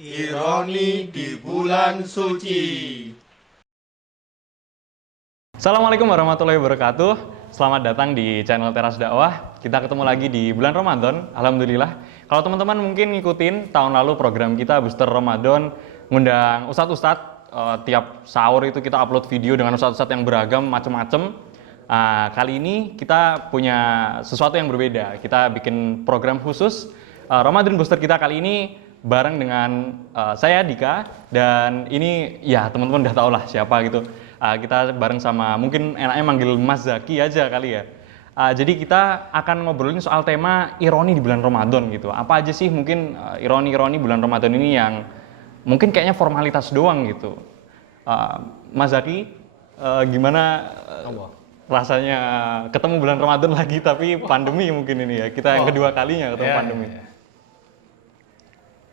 Ironi di bulan suci. Assalamualaikum warahmatullahi wabarakatuh. Selamat datang di channel Teras Dakwah. Kita ketemu lagi di bulan Ramadan. Alhamdulillah. Kalau teman-teman mungkin ngikutin tahun lalu program kita Booster Ramadan, ngundang ustadz-ustadz. Tiap sahur itu kita upload video dengan ustadz-ustadz yang beragam, macam-macam. Kali ini kita punya sesuatu yang berbeda. Kita bikin program khusus Ramadan Booster kita kali ini bareng dengan saya Dika, dan ini ya teman-teman udah tau lah siapa gitu. Kita bareng sama, mungkin enaknya manggil Mas Zaki aja kali ya. Jadi kita akan ngobrolin soal tema ironi di bulan Ramadan gitu. Apa aja sih mungkin ironi-ironi bulan Ramadan ini yang mungkin kayaknya formalitas doang gitu. Mas Zaki, gimana rasanya ketemu bulan Ramadan lagi tapi pandemi mungkin ini ya. Kita yang kedua kalinya ketemu pandemi.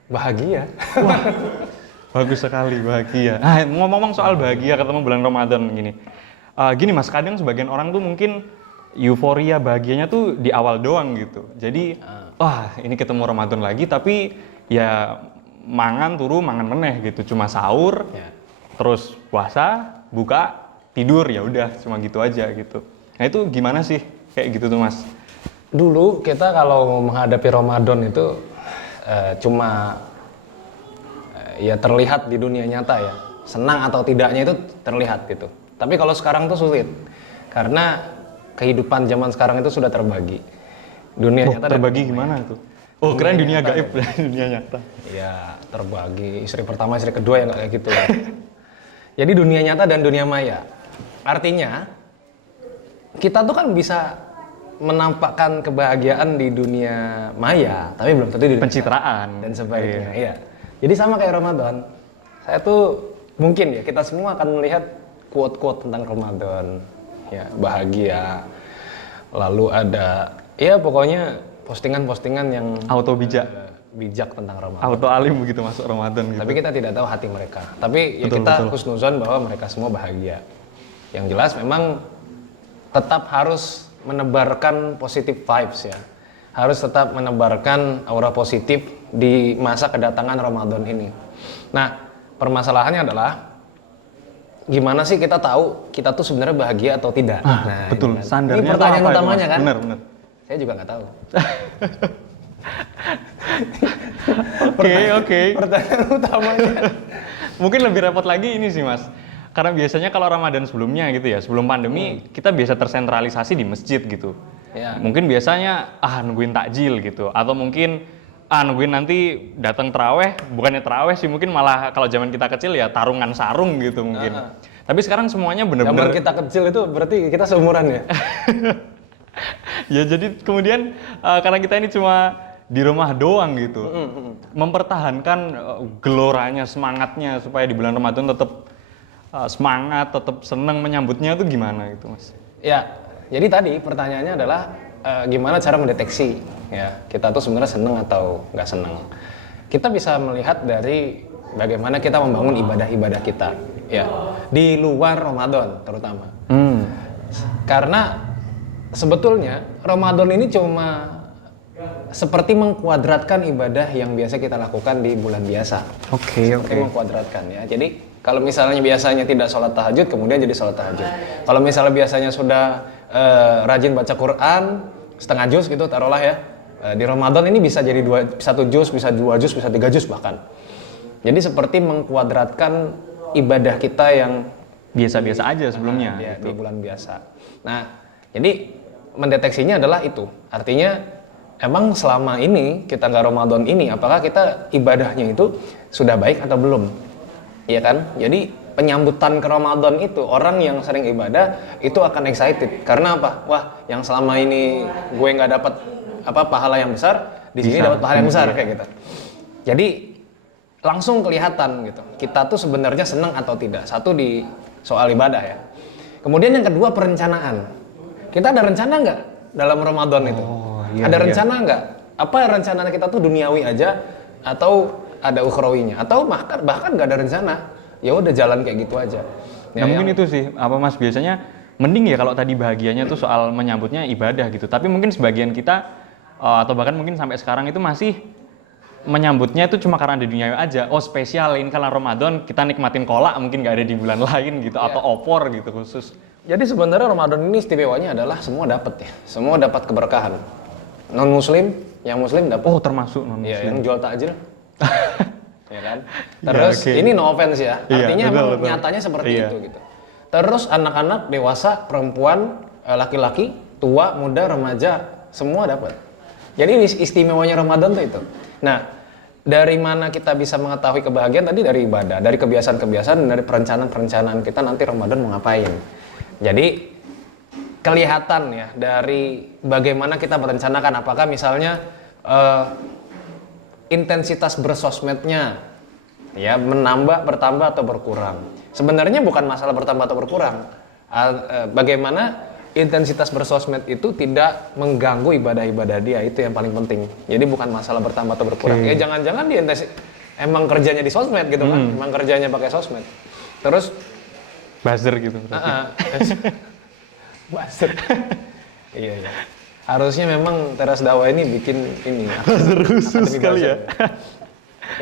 Bahagia. Wah, bagus sekali, bahagia. Ngomong-ngomong soal bahagia ketemu bulan Ramadan gini. Gini Mas, kadang sebagian orang tuh mungkin euforia bahagianya tuh di awal doang gitu. Jadi, wah ini ketemu Ramadan lagi tapi ya mangan turu, mangan meneh gitu. Cuma sahur, terus puasa, buka, tidur, ya udah cuma gitu aja gitu. Nah itu gimana sih kayak gitu tuh Mas? Dulu kita kalau menghadapi Ramadan itu cuma ya terlihat di dunia nyata ya, senang atau tidaknya itu terlihat gitu. Tapi kalau sekarang tuh sulit karena kehidupan zaman sekarang itu sudah terbagi. Dunia nyata terbagi gimana itu? Oh keren dunia gaib dan dunia nyata. Ya terbagi, istri pertama istri kedua ya nggak kayak gitu ya. Jadi dunia nyata dan dunia maya. Artinya kita tuh kan bisa menampakkan kebahagiaan di dunia maya, tapi belum tentu di dunia pencitraan dan sebaliknya. Iya. Jadi sama kayak Ramadan. Saya tuh mungkin ya kita semua akan melihat quote-quote tentang Ramadan, ya bahagia. Lalu ada ya pokoknya postingan-postingan yang auto bijak tentang Ramadan. Auto alim begitu masuk Ramadan gitu. Tapi kita tidak tahu hati mereka. Tapi ya betul, kita husnuzon bahwa mereka semua bahagia. Yang jelas memang tetap harus menebarkan positive vibes ya. Harus tetap menebarkan aura positif di masa kedatangan Ramadan ini. Nah, permasalahannya adalah gimana sih kita tahu kita tuh sebenarnya bahagia atau tidak? Nah, betul. Kan? Sandarnya ini pertanyaan apa utamanya kan? Benar. Saya juga nggak tahu. Oke. Pertanyaan utamanya. Mungkin lebih repot lagi ini sih Mas. Karena biasanya kalau Ramadan sebelumnya gitu ya, sebelum pandemi kita biasa tersentralisasi di masjid gitu. Ya. Mungkin biasanya nungguin takjil gitu, atau mungkin nungguin nanti datang terawih, bukannya terawih sih, mungkin malah kalau zaman kita kecil ya tarungan sarung gitu mungkin. Tapi sekarang semuanya bener-bener. Zaman kita kecil itu berarti kita seumuran ya. Ya jadi kemudian karena kita ini cuma di rumah doang gitu, mempertahankan geloranya, semangatnya supaya di bulan Ramadan tetap semangat, tetap senang menyambutnya itu gimana gitu Mas? Ya, jadi tadi pertanyaannya adalah gimana cara mendeteksi ya kita tuh sebenarnya senang atau nggak senang. Kita bisa melihat dari bagaimana kita membangun ibadah-ibadah kita ya di luar Ramadan terutama. Karena sebetulnya Ramadan ini cuma seperti mengkuadratkan ibadah yang biasa kita lakukan di bulan biasa. Oke. Mengkuadratkan ya. Jadi kalau misalnya biasanya tidak sholat tahajud, kemudian jadi sholat tahajud. Kalau misalnya biasanya sudah rajin baca Quran, setengah juz gitu taruhlah ya. Di Ramadan ini bisa jadi 1 juz, bisa 2 juz, bisa 3 juz bahkan. Jadi seperti mengkuadratkan ibadah kita yang biasa-biasa aja sebelumnya. Di bulan biasa. Nah, jadi mendeteksinya adalah itu. Artinya emang selama ini kita nggak Ramadan ini, apakah kita ibadahnya itu sudah baik atau belum? Iya kan? Jadi penyambutan ke Ramadan itu orang yang sering ibadah itu akan excited. Karena apa? Wah, yang selama ini gue nggak dapat pahala yang besar, di sini dapat pahala yang besar kayak gitu. Jadi langsung kelihatan gitu. Kita tuh sebenarnya senang atau tidak. Satu di soal ibadah ya. Kemudian yang kedua perencanaan. Kita ada rencana nggak dalam Ramadan itu? Ada rencana nggak? Apa rencana kita tuh duniawi aja atau ada ukhrawinya, atau bahkan nggak ada rencana, ya udah jalan kayak gitu aja. Nah mungkin itu sih Mas, biasanya mending ya kalau tadi bahagianya tuh soal menyambutnya ibadah gitu, tapi mungkin sebagian kita atau bahkan mungkin sampai sekarang itu masih menyambutnya itu cuma karena di duniawi aja. Oh spesial ini karena Ramadan kita nikmatin kolak mungkin nggak ada di bulan lain gitu atau opor gitu khusus. Jadi sebenarnya Ramadan ini istimewanya adalah semua dapat ya, semua dapat keberkahan. Non Muslim, yang Muslim dapat. Oh termasuk non Ya, Muslim. yang jual takjil. Ya kan. Terus ini no offense ya, artinya betul, emang betul. nyatanya seperti itu gitu. Terus anak-anak, dewasa, perempuan, laki-laki, tua, muda, remaja, semua dapat. Jadi istimewanya Ramadan tuh itu. Nah, dari mana kita bisa mengetahui kebahagiaan? Tadi dari ibadah, dari kebiasaan-kebiasaan, dari perencanaan-perencanaan kita nanti Ramadan mau ngapain. Jadi kelihatan ya dari bagaimana kita merencanakan, apakah misalnya intensitas bersosmednya ya menambah, bertambah atau berkurang. Sebenarnya bukan masalah bertambah atau berkurang. Bagaimana intensitas bersosmed itu tidak mengganggu ibadah-ibadah dia, itu yang paling penting. Jadi bukan masalah bertambah atau berkurang. Ya jangan-jangan dia emang kerjanya di sosmed gitu kan, emang kerjanya pakai sosmed. Terus buzzer gitu. Buzzer. Iya. Harusnya memang Teras Dakwah ini bikin ini. Buzzer khusus kali ya.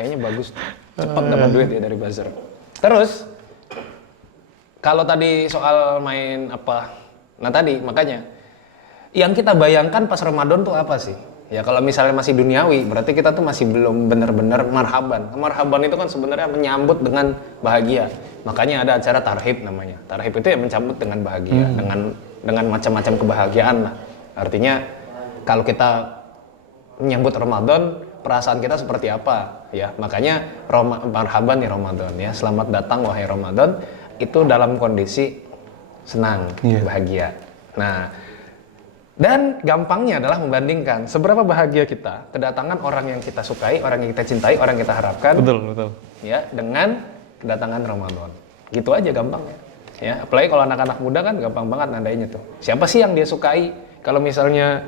Kayaknya bagus. Cepat dapat duit ya dari buzzer. Terus kalau tadi soal main apa? Nah tadi makanya yang kita bayangkan pas Ramadan tuh apa sih? Ya kalau misalnya masih duniawi, berarti kita tuh masih belum benar-benar marhaban. Marhaban itu kan sebenarnya menyambut dengan bahagia. Makanya ada acara tarhib namanya. Tarhib itu ya menyambut dengan bahagia, dengan macam-macam kebahagiaan lah. Artinya kalau kita menyambut Ramadan, perasaan kita seperti apa? Ya, makanya marhaban ya Ramadan ya. Selamat datang wahai Ramadan. Itu dalam kondisi senang, bahagia. Nah, dan gampangnya adalah membandingkan seberapa bahagia kita kedatangan orang yang kita sukai, orang yang kita cintai, orang yang kita harapkan. Betul. Ya, dengan kedatangan Ramadan. Gitu aja gampangnya. Ya, apalagi kalau anak-anak muda kan gampang banget nandainnya tuh. Siapa sih yang dia sukai? Kalau misalnya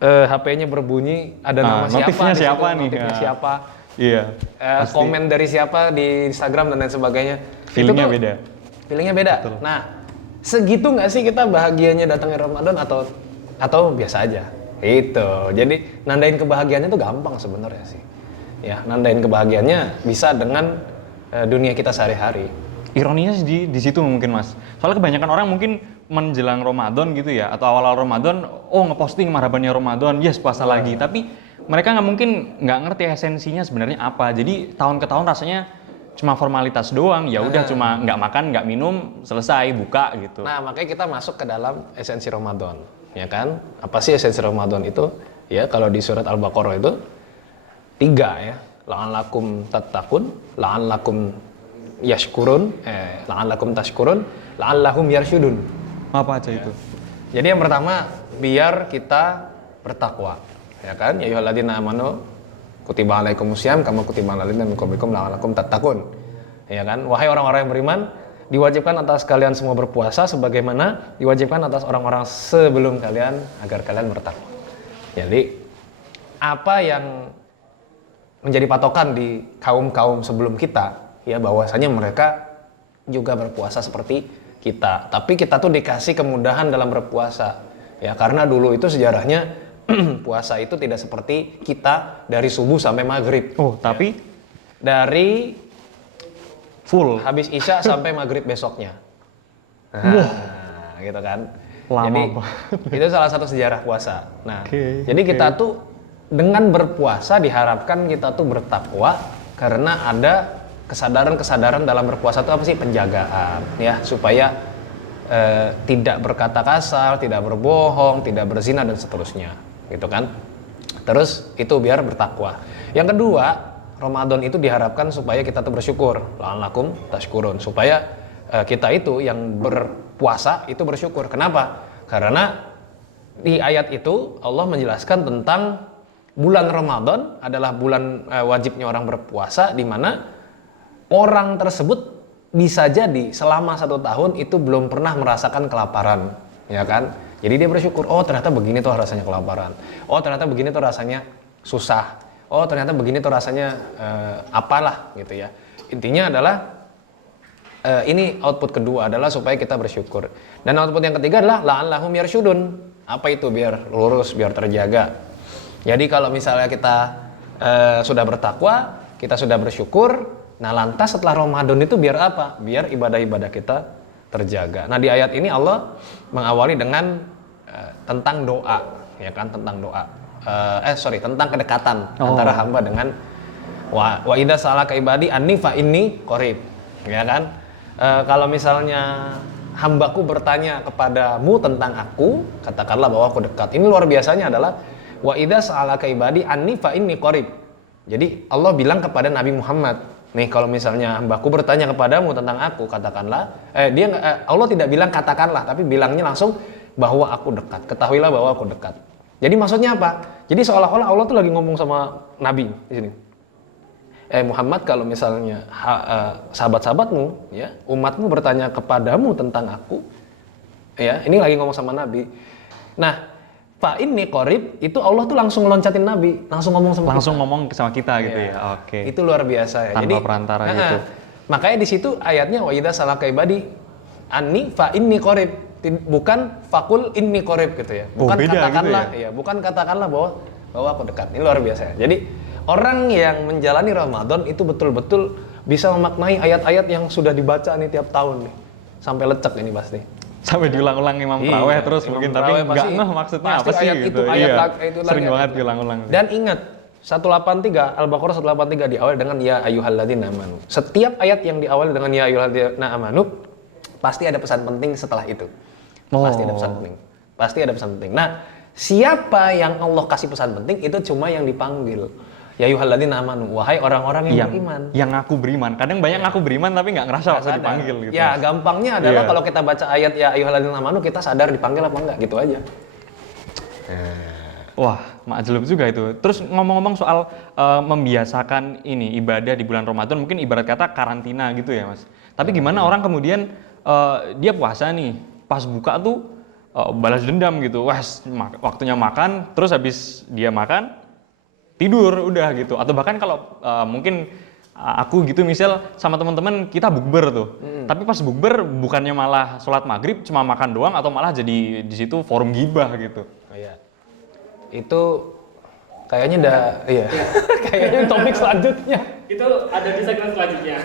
HP-nya berbunyi, ada nama notifnya siapa nih? Notifnya siapa? Iya. Komen dari siapa di Instagram dan lain sebagainya. Feelingnya beda. Feelingnya beda. Betul. Nah, segitu nggak sih kita bahagianya datangnya Ramadan atau biasa aja? Itu. Jadi nandain kebahagiaannya tuh gampang sebenarnya sih. Ya, nandain kebahagiaannya bisa dengan dunia kita sehari-hari. Ironinya di situ mungkin Mas. Soalnya kebanyakan orang mungkin menjelang Ramadan gitu ya, atau awal-awal Ramadan, ngeposting marhabannya Ramadan, yes puasa lagi. Tapi mereka nggak ngerti esensinya sebenarnya apa. Jadi tahun ke tahun rasanya cuma formalitas doang. Ya udah cuma nggak makan, nggak minum, selesai buka gitu. Nah makanya kita masuk ke dalam esensi Ramadan, ya kan? Apa sih esensi Ramadan itu? Ya kalau di surat Al-Baqarah itu 3 ya. La'allakum tattaqun, la'allakum yashkurun, la'allakum tashkurun, la'allahum yarsyudun. Apa aja itu? Jadi yang pertama biar kita bertakwa, ya kan? Ya ayyuhalladzina amanu kutiba alaikumusiyam kama kutiba alal ladzina min qablikum la'allakum tattaqun. Ya kan? Wahai orang-orang yang beriman, diwajibkan atas kalian semua berpuasa sebagaimana diwajibkan atas orang-orang sebelum kalian agar kalian bertakwa. Jadi apa yang menjadi patokan di kaum-kaum sebelum kita, ya bahwasanya mereka juga berpuasa seperti kita. Tapi kita tuh dikasih kemudahan dalam berpuasa. Ya karena dulu itu sejarahnya puasa itu tidak seperti kita dari subuh sampai maghrib. Tapi dari full habis isya sampai maghrib besoknya. Nah, gitu kan. Lama jadi banget. itu salah satu sejarah puasa. Nah, jadi kita tuh dengan berpuasa diharapkan kita tuh bertakwa karena ada kesadaran-kesadaran dalam berpuasa itu apa sih? Penjagaan ya, supaya tidak berkata kasar, tidak berbohong, tidak berzina dan seterusnya, gitu kan. Terus itu biar bertakwa. Yang kedua, Ramadan itu diharapkan supaya kita tuh bersyukur, la'allakum tashkurun, supaya kita itu yang berpuasa itu bersyukur. Kenapa? Karena di ayat itu Allah menjelaskan tentang bulan Ramadan adalah bulan wajibnya orang berpuasa, di mana orang tersebut bisa jadi selama 1 tahun itu belum pernah merasakan kelaparan, ya kan? Jadi dia bersyukur, oh ternyata begini tuh rasanya kelaparan, oh ternyata begini tuh rasanya susah, oh ternyata begini tuh rasanya apalah gitu ya. Intinya adalah ini output kedua adalah supaya kita bersyukur. Dan output yang ketiga adalah la'allahum yarsyudun. Apa itu? Biar lurus, biar terjaga. Jadi kalau misalnya kita sudah bertakwa, kita sudah bersyukur. Nah, lantas setelah Ramadan itu biar apa? Biar ibadah-ibadah kita terjaga. Nah, di ayat ini Allah mengawali dengan tentang doa, ya kan, tentang doa. Tentang kedekatan antara hamba dengan wa idza sa'alaka ibadi anni fa inni qarib. Ya kan? Kalau misalnya hambaku bertanya kepadamu tentang aku, katakanlah bahwa aku dekat. Ini luar biasanya adalah wa idza sa'alaka ibadi anni fa inni qarib. Jadi Allah bilang kepada Nabi Muhammad, nih kalau misalnya hambaku bertanya kepadamu tentang aku, katakanlah, Allah tidak bilang katakanlah, tapi bilangnya langsung bahwa aku dekat. Ketahuilah bahwa aku dekat. Jadi maksudnya apa? Jadi seolah-olah Allah tuh lagi ngomong sama Nabi di sini. Muhammad, kalau misalnya sahabat-sahabatmu, ya, umatmu bertanya kepadamu tentang aku, ya, ini lagi ngomong sama Nabi. Nah, fa inni qarib itu Allah tuh langsung loncatin Nabi, langsung ngomong sama kita gitu ya. Oke. Itu luar biasa ya. Tanpa Jadi perantara gitu. Makanya di situ ayatnya wa idza salaka ibadi anni fa inni qarib, bukan fakul inni qarib gitu ya. Bukan katakanlah gitu ya? Bukan katakanlah bahwa aku dekat. Ini luar biasa ya. Jadi orang yang menjalani Ramadan itu betul-betul bisa memaknai ayat-ayat yang sudah dibaca nih tiap tahun nih. Sampai lecek ini pasti. Sampai diulang-ulang Imam Taraweh terus Imam mungkin, tapi nggak ngeh maksudnya apa sih gitu. Itu sering banget diulang-ulang. Dan ingat, 183 Al-Baqarah 183 diawali dengan ya ayyuhalladzina amanu. Setiap ayat yang diawali dengan ya ayyuhalladzina amanu pasti ada pesan penting setelah itu. Pasti ada pesan penting. Pasti ada pesan penting. Nah, siapa yang Allah kasih pesan penting itu cuma yang dipanggil. Ya ayyuhalladzina amanu, wahai orang-orang yang beriman. Yang ngaku beriman. Kadang banyak ngaku beriman tapi nggak ngerasa waktu dipanggil gitu. Ya, gampangnya adalah kalau kita baca ayat ya ayyuhalladzina amanu, kita sadar dipanggil apa enggak, gitu aja. Wah, makjlub juga itu. Terus ngomong-ngomong soal membiasakan ini ibadah di bulan Ramadan, mungkin ibarat kata karantina gitu ya, Mas. Tapi gimana orang kemudian dia puasa nih, pas buka tuh balas dendam gitu. Wah, waktunya makan, terus habis dia makan tidur udah gitu. Atau bahkan kalau mungkin aku gitu misal sama teman-teman kita bukber tuh. Tapi pas bukber bukannya malah sholat maghrib cuma makan doang, atau malah jadi di situ forum gibah gitu. Oh, iya. Itu kayaknya kayaknya topik selanjutnya. Itu ada di segmen selanjutnya.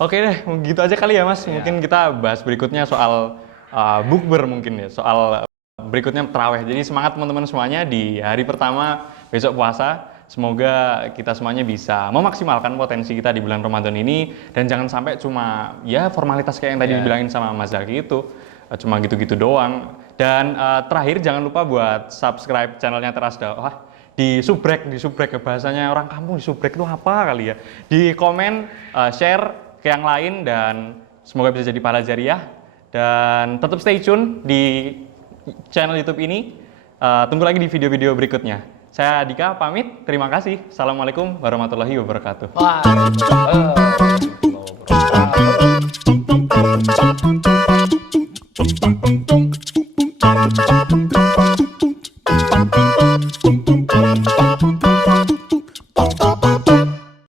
Oke deh, gitu aja kali ya Mas. Mungkin kita bahas berikutnya soal bukber mungkin ya, soal berikutnya tarawih. Jadi semangat teman-teman semuanya di hari pertama besok puasa. Semoga kita semuanya bisa memaksimalkan potensi kita di bulan Ramadan ini, dan jangan sampai cuma ya formalitas kayak yang tadi dibilangin sama Mas Zaki itu, cuma gitu-gitu doang. Dan terakhir jangan lupa buat subscribe channelnya Teras Dakwah, di subrek bahasanya orang kampung, di subrek itu apa kali ya, di komen, share ke yang lain, dan semoga bisa jadi pahala jariah. Dan tetap stay tune di channel YouTube ini. Tunggu lagi di video-video berikutnya. Saya Dika pamit, terima kasih. Assalamualaikum warahmatullahi wabarakatuh. Waalaikumsalam.